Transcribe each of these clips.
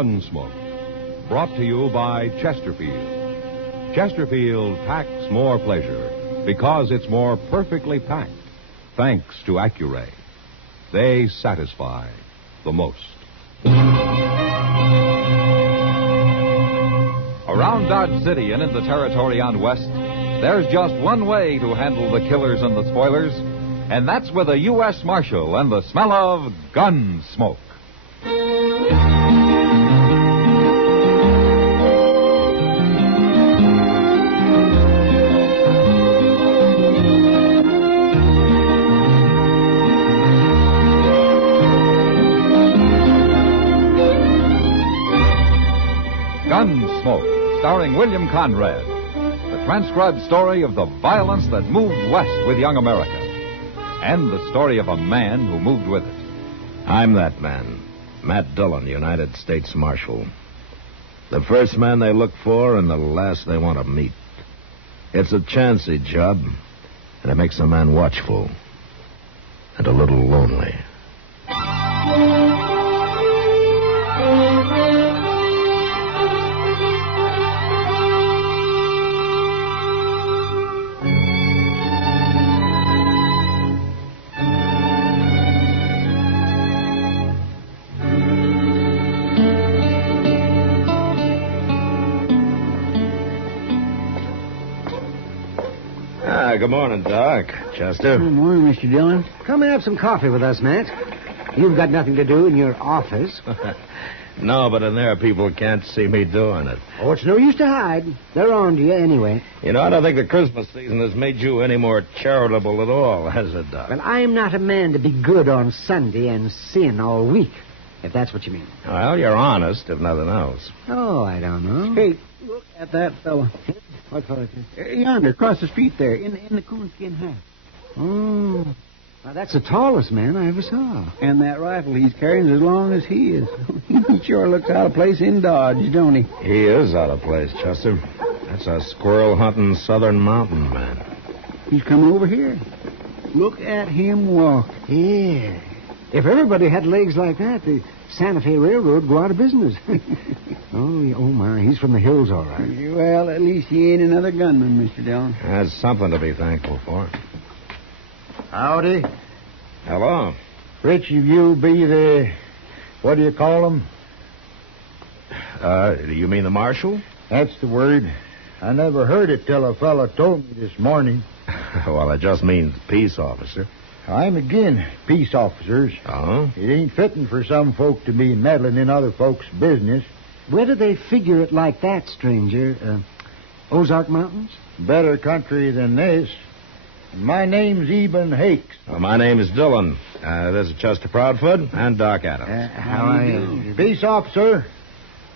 Gunsmoke, brought to you by Chesterfield. Chesterfield packs more pleasure because it's more perfectly packed, thanks to Accuray. They satisfy the most. Around Dodge City and in the territory on West, there's just one way to handle the killers and the spoilers, and that's with a U.S. Marshal and the smell of Gunsmoke. Gunsmoke, starring William Conrad. The transcribed story of the violence that moved west with young America. And the story of a man who moved with it. I'm that man, Matt Dillon, United States Marshal. The first man they look for and the last they want to meet. It's a chancy job, and it makes a man watchful and a little lonely. Good morning, Doc. Chester. Good morning, Mr. Dillon. Come and have some coffee with us, Matt. You've got nothing to do in your office. No, but in there people can't see me doing it. Oh, it's no use to hide. They're on to you anyway. You know, I don't think the Christmas season has made you any more charitable at all, has it, Doc? Well, I'm not a man to be good on Sunday and sin all week, if that's what you mean. Well, you're honest, if nothing else. Oh, I don't know. Hey, look at that fellow. What fellow? Yonder, across the street there, in the coonskin hat. Oh, now that's the tallest man I ever saw. And that rifle he's carrying is as long as he is. He sure looks out of place in Dodge, don't he? He is out of place, Chester. That's a squirrel-hunting southern mountain man. He's coming over here. Look at him walk. Yeah. If everybody had legs like that, the Santa Fe Railroad would go out of business. Oh, my, he's from the hills, all right. Well, at least he ain't another gunman, Mr. Dillon. That's something to be thankful for. Howdy. Hello. Which of you be the... what do you call them? Do you mean the marshal? That's the word. I never heard it till a fella told me this morning. Well, it just means peace officer. I'm agin peace officers. Oh? It ain't fitting for some folk to be meddling in other folks' business. Where do they figure it like that, stranger? Ozark Mountains? Better country than this. My name's Eben Hakes. Well, my name is Dillon. This is Chester Proudfoot and Doc Adams. How are you? Peace officer.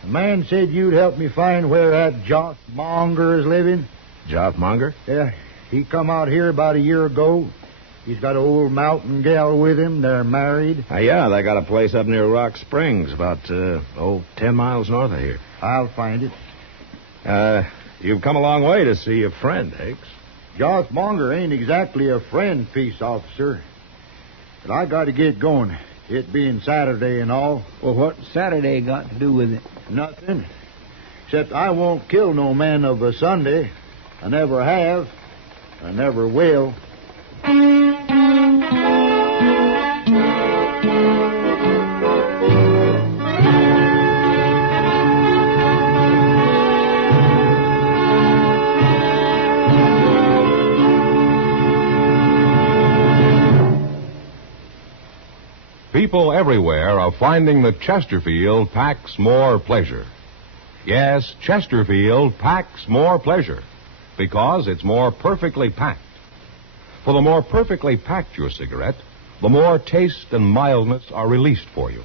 The man said you'd help me find where that Joss Monger is living. Joss Monger? Yeah, he come out here about a year ago. He's got an old mountain gal with him. They're married. Yeah, they got a place up near Rock Springs, about, 10 miles north of here. I'll find it. You've come a long way to see a friend, Hakes. Joss Monger ain't exactly a friend, peace officer. But I got to get going. It being Saturday and all. Well, what Saturday got to do with it? Nothing. Except I won't kill no man of a Sunday. I never have. I never will. People everywhere are finding that Chesterfield packs more pleasure. Yes, Chesterfield packs more pleasure because it's more perfectly packed. For the more perfectly packed your cigarette, the more taste and mildness are released for you.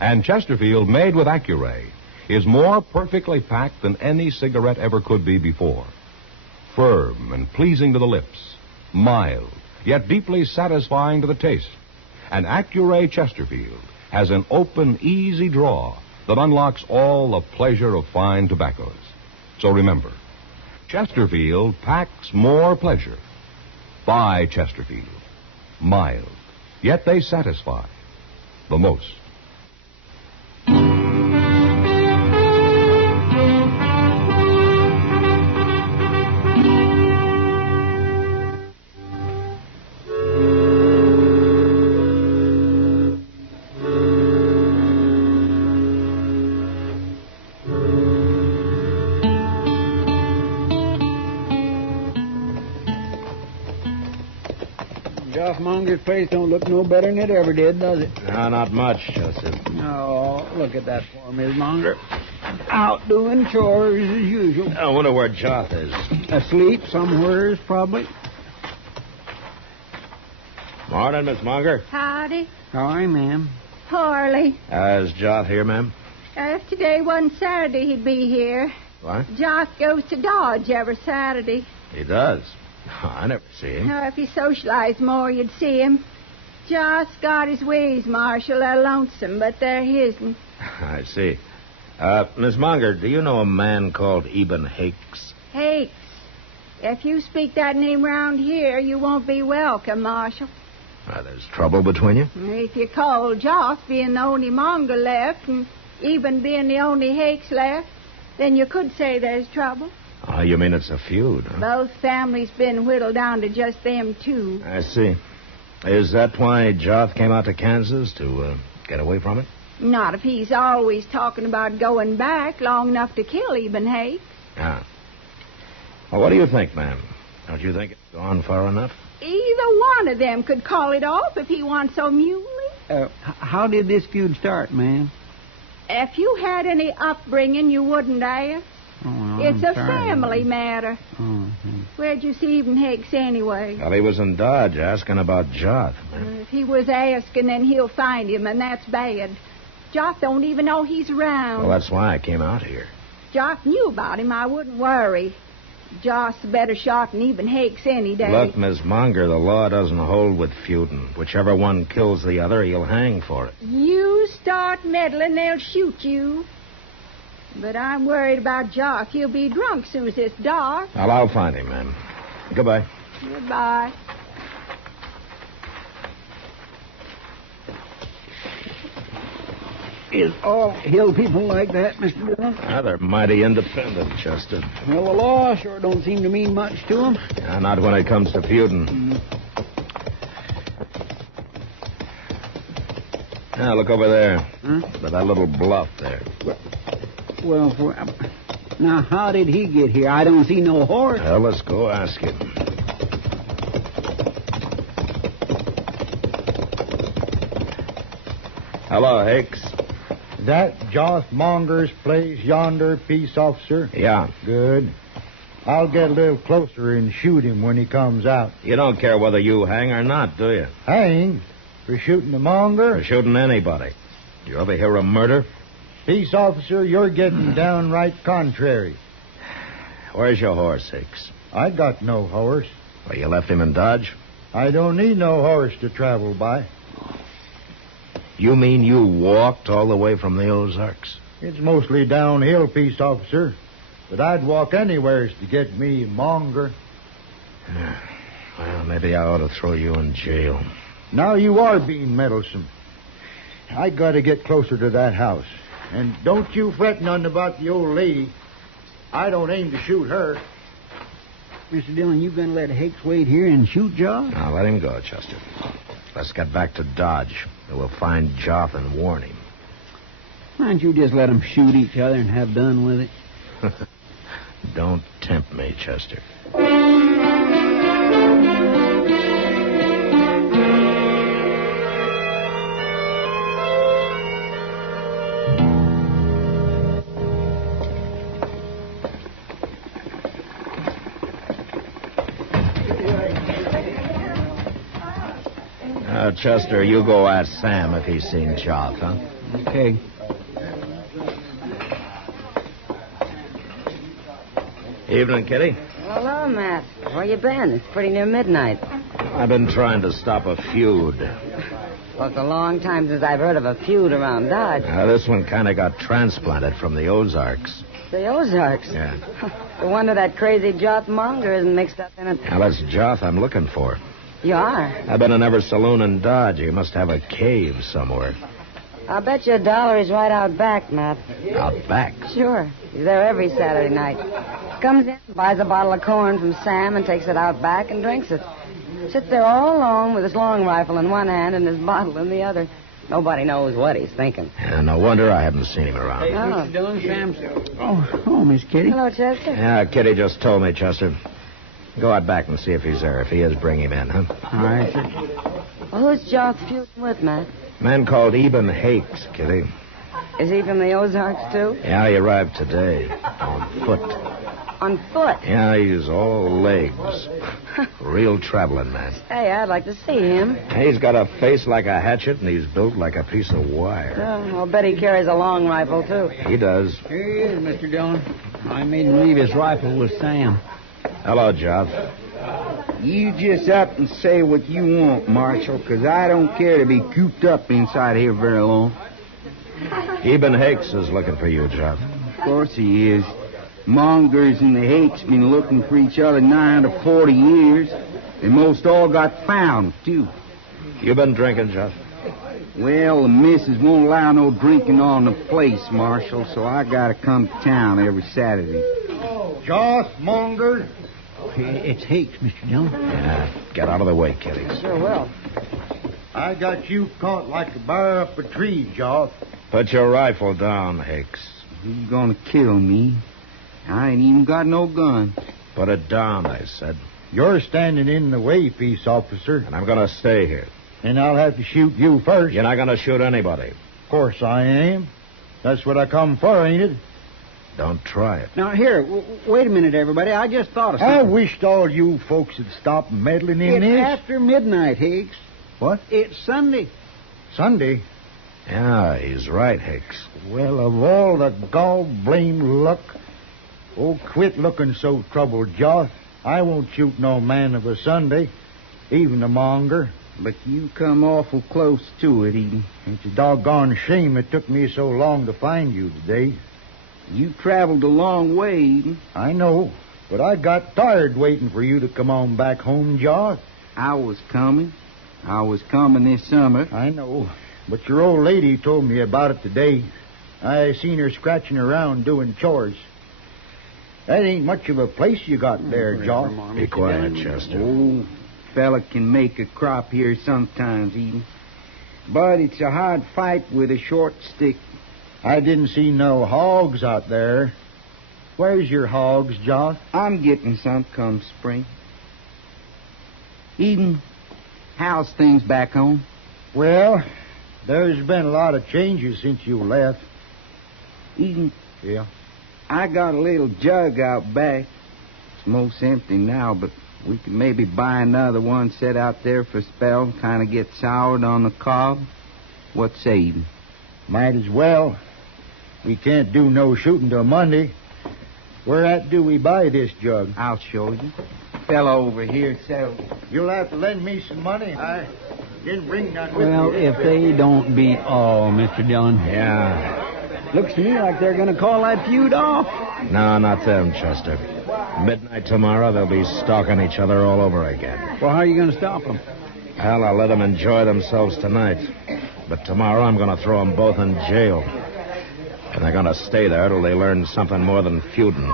And Chesterfield, made with Accuray, is more perfectly packed than any cigarette ever could be before. Firm and pleasing to the lips, mild, yet deeply satisfying to the taste. And Accuray Chesterfield has an open, easy draw that unlocks all the pleasure of fine tobaccos. So remember, Chesterfield packs more pleasure. Buy Chesterfield. Mild, yet they satisfy the most. Joffmonger's place don't look no better than it ever did, does it? No, not much, Chester. No, look at that poor Miss Monger. Out doing chores as usual. I wonder where Joth is. Asleep somewheres, probably. Morning, Miss Monger. Howdy. Hi, ma'am. Parley. Is Joth here, ma'am? If today wasn't Saturday, he'd be here. What? Jock goes to Dodge every Saturday. He does. I never see him. If he socialized more, you'd see him. Jock's got his ways, Marshal. They're lonesome, but they're his'n. I see. Miss Monger, do you know a man called Eben Hakes? Hakes. If you speak that name round here, you won't be welcome, Marshal. There's trouble between you? If you call Jock being the only Monger left, and Eben being the only Hakes left, then you could say there's trouble. Oh, you mean it's a feud, huh? Both families been whittled down to just them two. I see. Is that why Joth came out to Kansas, to get away from it? Not if he's always talking about going back long enough to kill Eben Hakes. Ah. Well, what do you think, ma'am? Don't you think it's gone far enough? Either one of them could call it off if he wants so mutely. How did this feud start, ma'am? If you had any upbringing, you wouldn't ask. Oh, well, It's a family matter. Mm-hmm. Where'd you see Eben Hakes anyway? Well, he was in Dodge asking about Joth, ma'am. If he was asking, then he'll find him, and that's bad. Jock don't even know he's around. Well, that's why I came out here. Jock knew about him. I wouldn't worry. Jock's a better shot than Eben Hakes any day. Look, Miss Monger, the law doesn't hold with feuding. Whichever one kills the other, he'll hang for it. You start meddling, they'll shoot you. But I'm worried about Jock. He'll be drunk soon as it's dark. Well, I'll find him, ma'am. Goodbye. Goodbye. Is all hill people like that, Mr. Dillon? They're mighty independent, Chester. Well, the law sure don't seem to mean much to them. Not when it comes to feuding. Now, look over there. By that little bluff there. Well, now, how did he get here? I don't see no horse. Well, let's go ask him. Hello, Hicks. Is that Jothmonger's place yonder, peace officer? Yeah. Good. I'll get a little closer and shoot him when he comes out. You don't care whether you hang or not, do you? Hang? For shooting the monger? For shooting anybody. Do you ever hear of murder? Peace officer, you're getting downright contrary. Where's your horse, Hicks? I got no horse. Well, you left him in Dodge? I don't need no horse to travel by. You mean you walked all the way from the Ozarks? It's mostly downhill, peace officer. But I'd walk anywheres to get me monger. Well, maybe I ought to throw you in jail. Now you are being meddlesome. I got to get closer to that house. And don't you fret none about the old lady. I don't aim to shoot her. Mr. Dillon, you gonna let Hakes wait here and shoot Joth? Now, let him go, Chester. Let's get back to Dodge. We'll find Joth and warn him. Why don't you just let them shoot each other and have done with it? Don't tempt me, Chester. Chester, you go ask Sam if he's seen Joth, huh? Okay. Evening, Kitty. Hello, Matt. Where you been? It's pretty near midnight. I've been trying to stop a feud. Well, it's a long time since I've heard of a feud around Dodge. This one kind of got transplanted from the Ozarks. The Ozarks? Yeah. No wonder that crazy Jothmonger isn't mixed up in it. Now, that's Joth I'm looking for. You are? I've been in every saloon in Dodge. He must have a cave somewhere. I'll bet you $1 he's right out back, Matt. Out back? Sure. He's there every Saturday night. Comes in, buys a bottle of corn from Sam and takes it out back and drinks it. Sits there all alone with his long rifle in one hand and his bottle in the other. Nobody knows what he's thinking. Yeah, no wonder I haven't seen him around. Hey, Mr. Dillon, Sam. Oh, Miss Kitty. Hello, Chester. Yeah, Kitty just told me, Chester. Go out back and see if he's there. If he is, bring him in, huh? All right, sir. Well, who's Joth feuding with, Matt? Man called Eben Hakes, Kitty. Is he from the Ozarks, too? Yeah, he arrived today. On foot. On foot? Yeah, he's all legs. Real traveling man. Hey, I'd like to see him. He's got a face like a hatchet, and he's built like a piece of wire. I'll bet he carries a long rifle, too. He does. Here he is, Mr. Dillon. I made him leave his rifle with Sam. Hello, Joth. You just up and say what you want, Marshal, because I don't care to be cooped up inside here very long. Eben Hakes is looking for you, Joth. Of course he is. Mongers and the Hakes been looking for each other nigh to 40 years. They most all got found, too. You been drinking, Joth? Well, the missus won't allow no drinking on the place, Marshal, so I gotta come to town every Saturday. Joth, Monger. It's Hakes, Mr. Dillon. Yeah, get out of the way, Kitty. Sure will. I got you caught like a bear up a tree, Joth. Put your rifle down, Hakes. He's gonna kill me. I ain't even got no gun. Put it down, I said. You're standing in the way, peace officer. And I'm going to stay here. And I'll have to shoot you first. You're not going to shoot anybody. Of course I am. That's what I come for, ain't it? Don't try it. Now, here, wait a minute, everybody. I just thought of something. I wished all you folks would stop meddling in It's this. after midnight, Higgs. What? It's Sunday. Sunday? Yeah, he's right, Hakes. Well, of all the gall-blame luck. Oh, quit looking so troubled, Joth. I won't shoot no man of a Sunday, even a monger. But you come awful close to it, Eden. It's a doggone shame it took me so long to find you today. You traveled a long way, Eden. I know, but I got tired waiting for you to come on back home, Joth. I was coming. I was coming this summer. I know, but your old lady told me about it today. I seen her scratching around doing chores. That ain't much of a place you got there, Joth. Be quiet, Chester. Oh, fella can make a crop here sometimes, Eden. But it's a hard fight with a short stick. I didn't see no hogs out there. Where's your hogs, Joth? I'm getting some come spring. Eden, how's things back home? Well, there's been a lot of changes since you left. Eden, Yeah? I got a little jug out back. It's most empty now, but we could maybe buy another one, set out there for a spell, kind of get soured on the cob. What say, Eden? Might as well. We can't do no shooting till Monday. Where at do we buy this jug? I'll show you. Fella over here sells. You'll have to lend me some money. I didn't bring none with Well, me. if they don't beat all, Mr. Dillon. Yeah. Looks to me like they're going to call that feud off. No, not them, Chester. Midnight tomorrow, they'll be stalking each other all over again. Well, how are you going to stop them? Well, I'll let them enjoy themselves tonight. But tomorrow, I'm going to throw them both in jail. And they're going to stay there till they learn something more than feuding.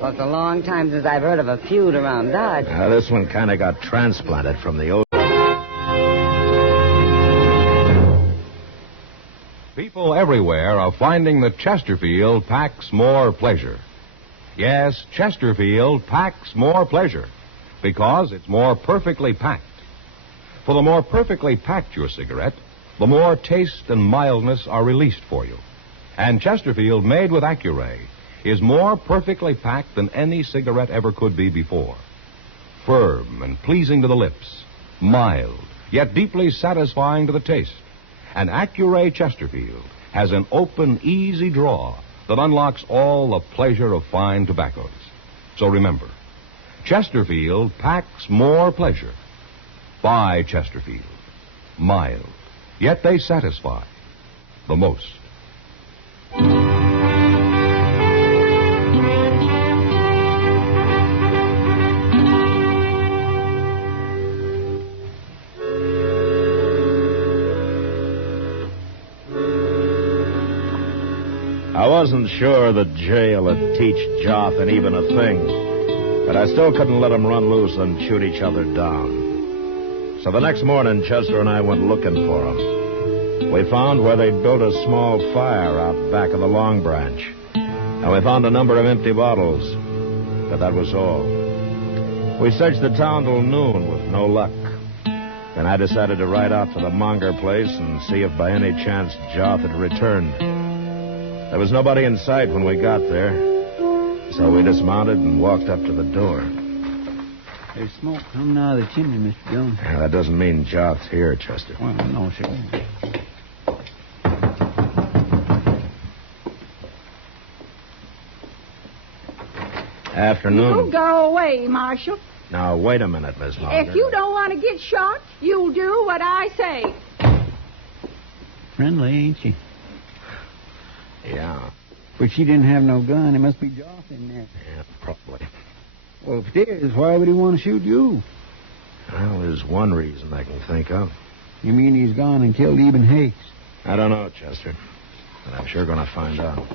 Well, it's a long time since I've heard of a feud around Dodge. This one kind of got transplanted from the old... People everywhere are finding that Chesterfield packs more pleasure. Yes, Chesterfield packs more pleasure because it's more perfectly packed. For the more perfectly packed your cigarette, the more taste and mildness are released for you. And Chesterfield, made with Accuray, is more perfectly packed than any cigarette ever could be before. Firm and pleasing to the lips, mild, yet deeply satisfying to the taste. And Accuray Chesterfield has an open, easy draw that unlocks all the pleasure of fine tobaccos. So remember, Chesterfield packs more pleasure. Buy Chesterfield. Mild, yet they satisfy the most. I wasn't sure that jail would teach Joth and Eben a thing, but I still couldn't let them run loose and shoot each other down. So the next morning, Chester and I went looking for them. We found where they'd built a small fire out back of the Long Branch. And we found a number of empty bottles. But that was all. We searched the town till noon with no luck. Then I decided to ride out to the Monger place and see if by any chance Joth had returned. There was nobody in sight when we got there. So we dismounted and walked up to the door. There's smoke coming out of the chimney, Mr. Dillon. Yeah, that doesn't mean Joth's here, Chester. Well, no, sir. Afternoon. You go away, Marshal. Now, wait a minute, Miss Monger. If you don't want to get shot, you'll do what I say. Friendly, ain't she? Yeah. But she didn't have no gun. It must be Joth in there. Yeah, probably. Well, if it is, why would he want to shoot you? Well, there's one reason I can think of. You mean he's gone and killed Eben Hakes? I don't know, Chester. But I'm sure going to find out.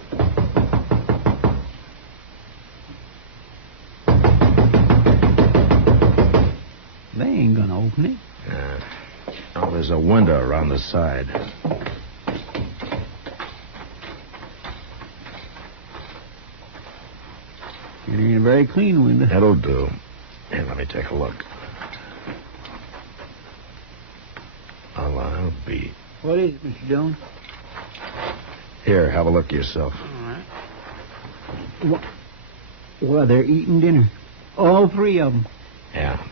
They ain't going to open it. Oh, there's a window around the side. It ain't a very clean window. That'll do. Here, let me take a look. Oh, I'll be. What is it, Mr. Dillon? Here, have a look yourself. All right. Well, they're eating dinner. All three of them. Yeah.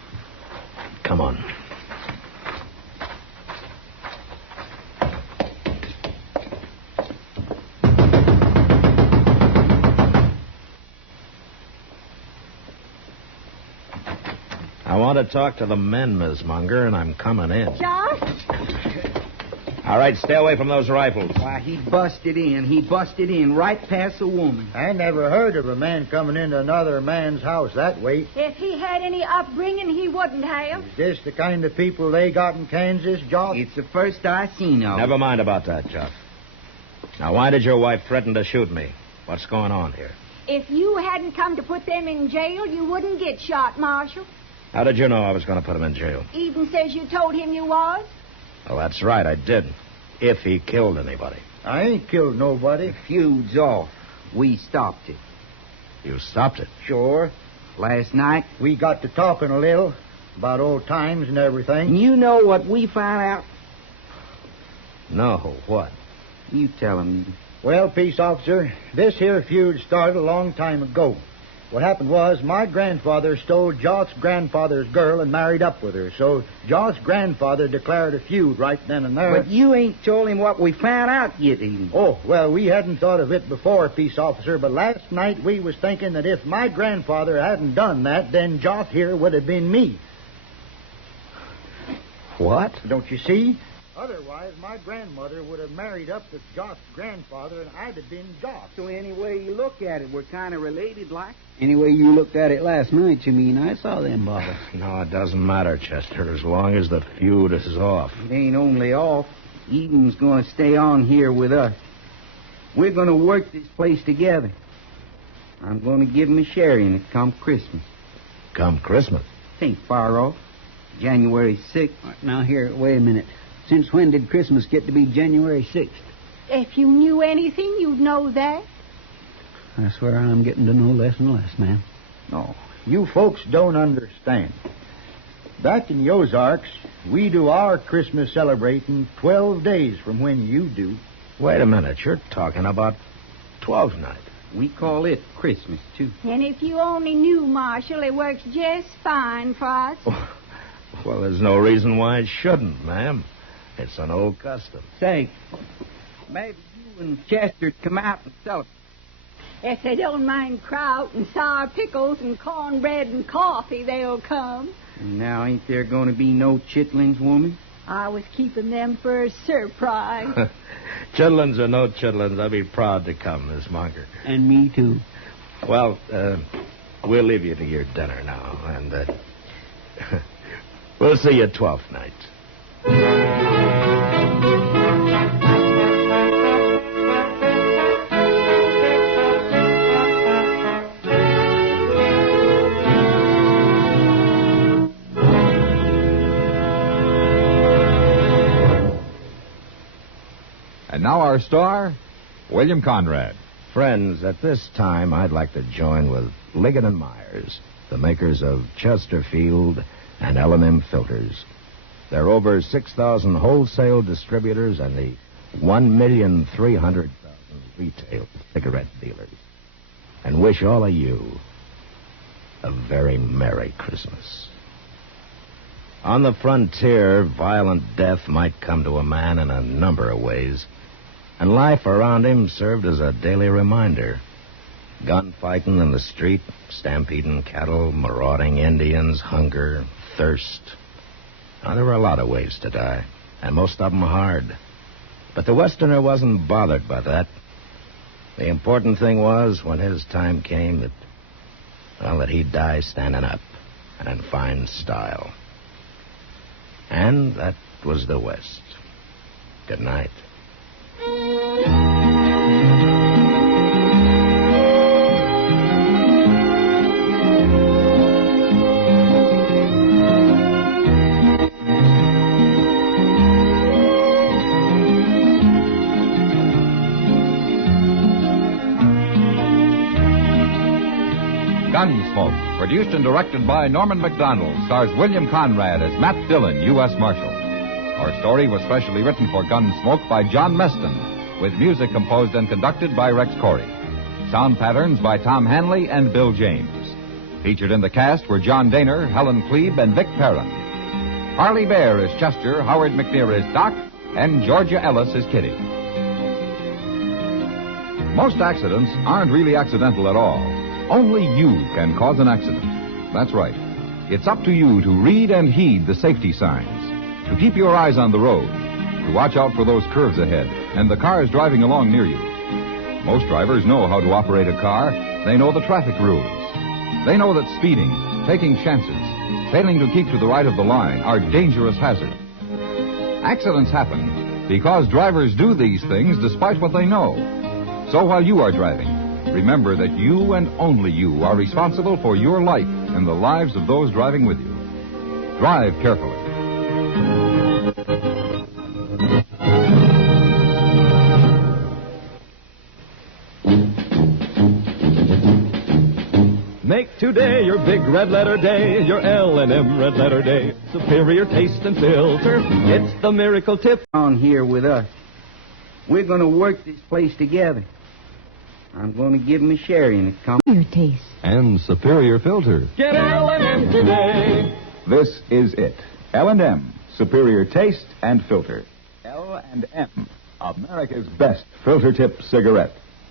Come on. I want to talk to the men, Miss Munger, and I'm coming in. Josh? All right, stay away from those rifles. Why, he busted in. He busted in right past the woman. I never heard of a man coming into another man's house that way. If he had any upbringing, he wouldn't have. Is this the kind of people they got in Kansas, Joth? It's the first I seen of Never mind about that, Joff. Now, why did your wife threaten to shoot me? What's going on here? If you hadn't come to put them in jail, you wouldn't get shot, Marshal. How did you know I was going to put him in jail? Eden says you told him you was. Well, that's right, I did. If he killed anybody. I ain't killed nobody. The feud's off. We stopped it. You stopped it. Sure. Last night. We got to talking a little about old times and everything. And you know what we found out? No, what? You tell him. Well, peace officer, this here feud started a long time ago. What happened was my grandfather stole Joth's grandfather's girl and married up with her. So Joth's grandfather declared a feud right then and there. But you ain't told him what we found out yet, Eden. Oh, well, we hadn't thought of it before, peace officer, but last night we was thinking that if my grandfather hadn't done that, then Joth here would have been me. What? Don't you see? Otherwise, my grandmother would have married up with Joth's grandfather, and I'd have been Joth. So any way you look at it, we're kind of related like. Any way you looked at it last night, you mean? I saw them bottles. No, it doesn't matter, Chester, as long as the feud is off. It ain't only off. Eden's going to stay on here with us. We're going to work this place together. I'm going to give him a share in it come Christmas. Come Christmas? Ain't far off. January 6th. Now, here, wait a minute. Since when did Christmas get to be January 6th? If you knew anything, you'd know that. I swear I'm getting to know less and less, ma'am. No, you folks don't understand. Back in the Ozarks, we do our Christmas celebrating 12 days from when you do. Wait a minute, you're talking about 12th night. We call it Christmas, too. And if you only knew, Marshal, it works just fine for us. Well, there's no reason why it shouldn't, ma'am. It's an old custom. Say, maybe you and Chester come out and celebrate. If they don't mind kraut and sour pickles and cornbread and coffee, they'll come. Now, ain't there going to be no chitlings, woman? I was keeping them for a surprise. Chitlins or no chitlins, I'd be proud to come, Miss Monger. And me, too. Well, we'll leave you to your dinner now, and we'll see you 12th night. And now our star, William Conrad. Friends, at this time, I'd like to join with Liggett and Myers, the makers of Chesterfield and L&M filters. There are over 6,000 wholesale distributors and the 1,300,000 retail cigarette dealers. And wish all of you a very Merry Christmas. On the frontier, violent death might come to a man in a number of ways, and life around him served as a daily reminder. Gunfighting in the street, stampeding cattle, marauding Indians, hunger, thirst. Now, there were a lot of ways to die, and most of them hard. But the Westerner wasn't bothered by that. The important thing was, when his time came, that he'd die standing up and in fine style. And that was the West. Good night. Gunsmoke, produced and directed by Norman MacDonnell, stars William Conrad as Matt Dillon, U.S. Marshal. Our story was specially written for Gunsmoke by John Meston, with music composed and conducted by Rex Corey. Sound patterns by Tom Hanley and Bill James. Featured in the cast were John Daner, Helen Klebe, and Vic Perrin. Parley Baer is Chester, Howard McNear is Doc, and Georgia Ellis is Kitty. Most accidents aren't really accidental at all. Only you can cause an accident. That's right. It's up to you to read and heed the safety signs, to keep your eyes on the road, to watch out for those curves ahead and the cars driving along near you. Most drivers know how to operate a car. They know the traffic rules. They know that speeding, taking chances, failing to keep to the right of the line are dangerous hazards. Accidents happen because drivers do these things despite what they know. So while you are driving, remember that you and only you are responsible for your life and the lives of those driving with you. Drive carefully. Make today your big red letter day, your L&M red letter day. Superior taste and filter, it's the miracle tip. On here with us. We're going to work this place together. I'm going to give him a share in it. Come. Your taste. And superior filter. Get L&M today. This is it. L&M, superior taste and filter. L&M, America's best filter tip cigarette.